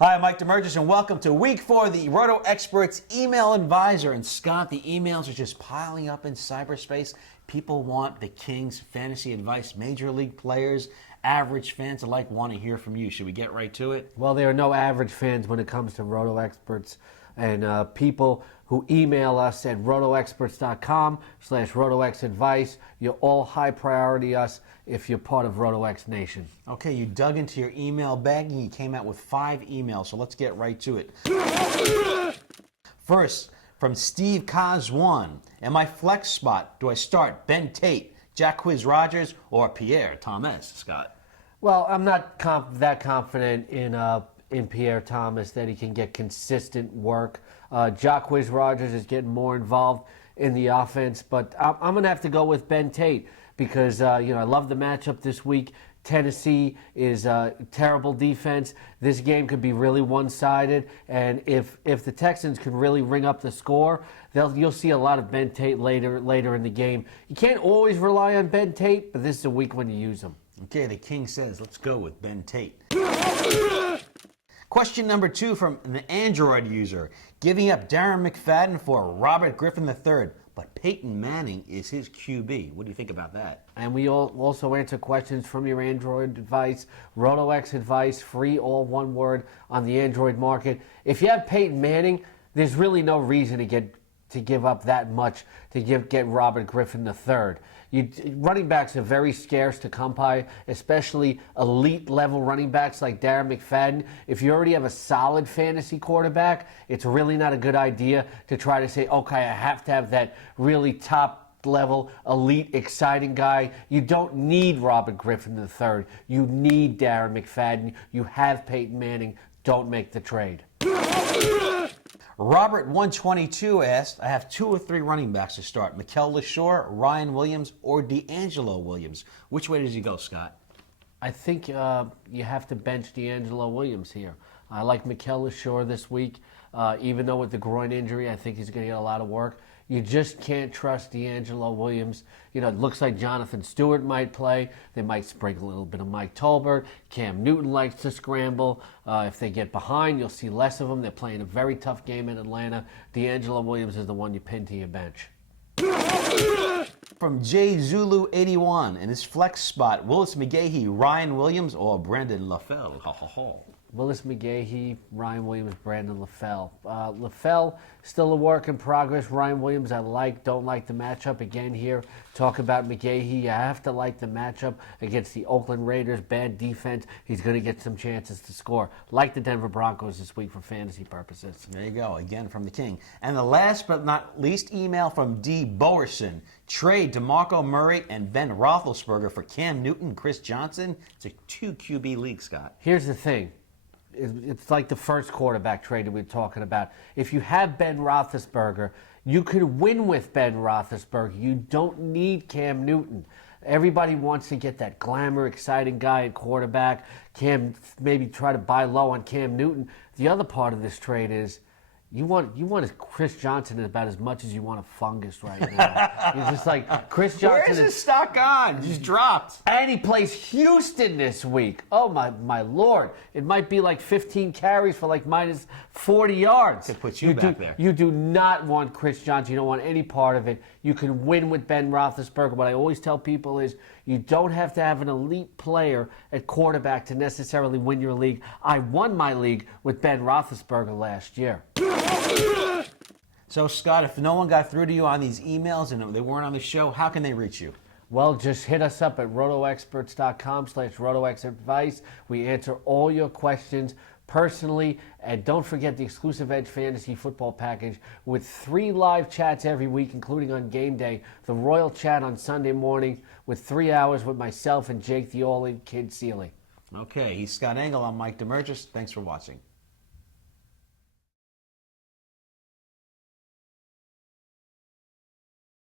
Hi, I'm Mike DeMurgis, and welcome to Week 4 of the Roto Experts Email Advisor. And Scott, the emails are just piling up in cyberspace. People want the Kings fantasy advice. Major league players, average fans alike want to hear from you. Should we get right to it? Well, there are no average fans when it comes to Roto Experts, and people who email us at rotoexperts.com/RotoXadvice. You're all high priority us if you're part of RotoX Nation. Okay, you dug into your email bag and you came out with 5 emails, so let's get right to it. First, from Steve Cos1. In my flex spot, do I start Ben Tate, Jacquizz Rodgers, or Pierre Thomas, Scott? Well, I'm not that confident in Pierre Thomas that he can get consistent work. Jacquizz Rodgers is getting more involved in the offense, but I'm going to have to go with Ben Tate because I love the matchup this week. Tennessee is a terrible defense. This game could be really one-sided, and if the Texans can really ring up the score, you'll see a lot of Ben Tate later in the game. You can't always rely on Ben Tate, but this is a week when you use him. Okay, the King says, let's go with Ben Tate. Question number 2 from an Android user. Giving up Darren McFadden for Robert Griffin III, but Peyton Manning is his QB. What do you think about that? And we also answer questions from your Android device. RotoX advice, free, all one word, on the Android market. If you have Peyton Manning, there's really no reason to give up that much to get Robert Griffin III. Running backs are very scarce to come by, especially elite-level running backs like Darren McFadden. If you already have a solid fantasy quarterback, it's really not a good idea to try to say, okay, I have to have that really top-level, elite, exciting guy. You don't need Robert Griffin III. You need Darren McFadden. You have Peyton Manning. Don't make the trade. Robert122 asked, I have 2 or 3 running backs to start. Mikel LaShaw, Ryan Williams, or D'Angelo Williams. Which way does he go, Scott? I think you have to bench D'Angelo Williams here. I like Mikel LaShaw this week. Even though with the groin injury, I think he's going to get a lot of work. You just can't trust D'Angelo Williams. It looks like Jonathan Stewart might play. They might sprinkle a little bit of Mike Tolbert. Cam Newton likes to scramble. If they get behind, you'll see less of them. They're playing a very tough game in Atlanta. D'Angelo Williams is the one you pin to your bench. From JZulu81, in his flex spot, Willis McGahee, Ryan Williams, or Brandon LaFell? Willis McGahee, Ryan Williams, Brandon LaFell. LaFell, still a work in progress. Ryan Williams, don't like the matchup. Again here, talk about McGahee. You have to like the matchup against the Oakland Raiders. Bad defense. He's going to get some chances to score. Like the Denver Broncos this week for fantasy purposes. There you go, again from the King. And the last but not least email from D. Bowerson. Trade DeMarco Murray and Ben Roethlisberger for Cam Newton, Chris Johnson. It's a 2 QB league, Scott. Here's the thing. It's like the first quarterback trade that we were talking about. If you have Ben Roethlisberger, you could win with Ben Roethlisberger. You don't need Cam Newton. Everybody wants to get that glamour, exciting guy at quarterback. Maybe try to buy low on Cam Newton. The other part of this trade is you want Chris Johnson about as much as you want a fungus right now. You're just like, Chris Johnson. Where's his stock on? Just dropped. And he plays Houston this week. Oh, my Lord. It might be like 15 carries for like minus 40 yards. It puts you back there. You do not want Chris Johnson. You don't want any part of it. You can win with Ben Roethlisberger. What I always tell people is you don't have to have an elite player at quarterback to necessarily win your league. I won my league with Ben Roethlisberger last year. So, Scott, if no one got through to you on these emails and they weren't on the show, how can they reach you? Well, just hit us up at rotoexperts.com/RotoXadvice. We answer all your questions personally. And don't forget the exclusive Edge Fantasy Football Package with 3 live chats every week, including on game day. The Royal Chat on Sunday morning with 3 hours with myself and Jake the All-In Kid Seeley. Okay, he's Scott Engel. I'm Mike DeMurgis. Thanks for watching.